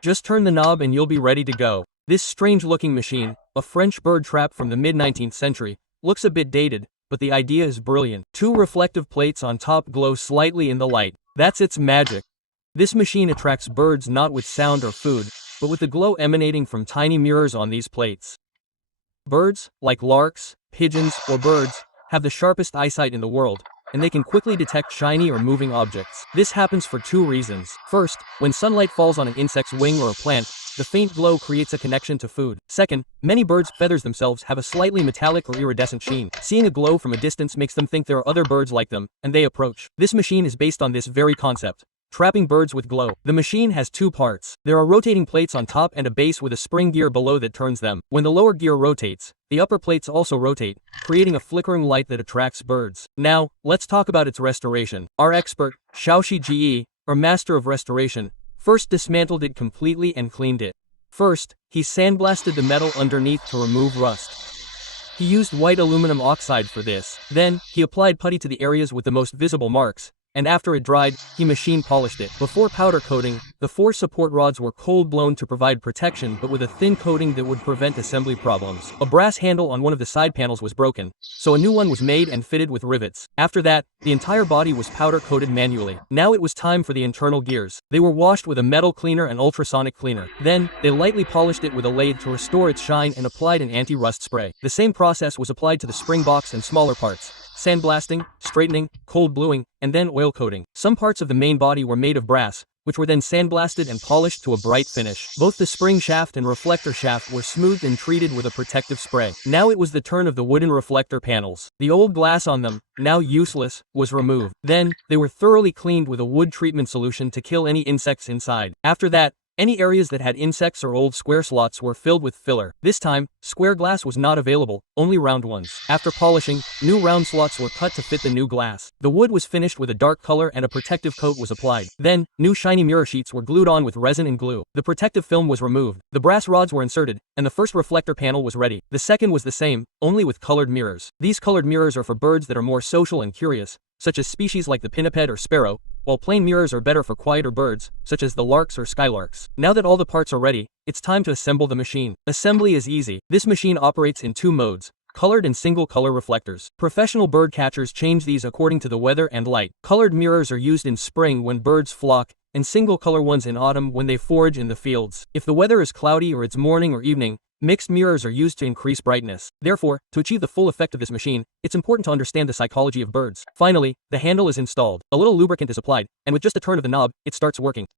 Just turn the knob and you'll be ready to go. This strange-looking machine, a French bird trap from the mid-19th century, looks a bit dated, but the idea is brilliant. Two reflective plates on top glow slightly in the light. That's its magic. This machine attracts birds not with sound or food, but with the glow emanating from tiny mirrors on these plates. Birds, like larks, pigeons, or birds, have the sharpest eyesight in the world, and they can quickly detect shiny or moving objects. This happens for two reasons. First, when sunlight falls on an insect's wing or a plant, the faint glow creates a connection to food. Second, many birds' feathers themselves have a slightly metallic or iridescent sheen. Seeing a glow from a distance makes them think there are other birds like them, and they approach. This machine is based on this very concept. Trapping birds with glow. The machine has two parts. There are rotating plates on top and a base with a spring gear below that turns them. When the lower gear rotates, the upper plates also rotate, creating a flickering light that attracts birds. Now, let's talk about its restoration. Our expert, Xiaoxi Ji, or master of restoration, first dismantled it completely and cleaned it. First, he sandblasted the metal underneath to remove rust. He used white aluminum oxide for this. Then, he applied putty to the areas with the most visible marks, and after it dried, he machine polished it. Before powder coating, the four support rods were cold blown to provide protection but with a thin coating that would prevent assembly problems. A brass handle on one of the side panels was broken, so a new one was made and fitted with rivets. After that, the entire body was powder coated manually. Now it was time for the internal gears. They were washed with a metal cleaner and ultrasonic cleaner. Then, they lightly polished it with a lathe to restore its shine and applied an anti-rust spray. The same process was applied to the spring box and smaller parts. Sandblasting, straightening, cold bluing, and then oil coating. Some parts of the main body were made of brass, which were then sandblasted and polished to a bright finish. Both the spring shaft and reflector shaft were smoothed and treated with a protective spray. Now it was the turn of the wooden reflector panels. The old glass on them, now useless, was removed. Then, they were thoroughly cleaned with a wood treatment solution to kill any insects inside. After that, any areas that had insects or old square slots were filled with filler. This time, square glass was not available, only round ones. After polishing, new round slots were cut to fit the new glass. The wood was finished with a dark color and a protective coat was applied. Then, new shiny mirror sheets were glued on with resin and glue. The protective film was removed. The brass rods were inserted, and the first reflector panel was ready. The second was the same, only with colored mirrors. These colored mirrors are for birds that are more social and curious, such as species like the pinniped or sparrow, while plain mirrors are better for quieter birds, such as the larks or skylarks. Now that all the parts are ready, it's time to assemble the machine. Assembly is easy. This machine operates in two modes: colored and single color reflectors. Professional bird catchers change these according to the weather and light. Colored mirrors are used in spring when birds flock, and single color ones in autumn when they forage in the fields. If the weather is cloudy or it's morning or evening, mixed mirrors are used to increase brightness. Therefore, to achieve the full effect of this machine, it's important to understand the psychology of birds. Finally, the handle is installed. A little lubricant is applied, and with just a turn of the knob, it starts working.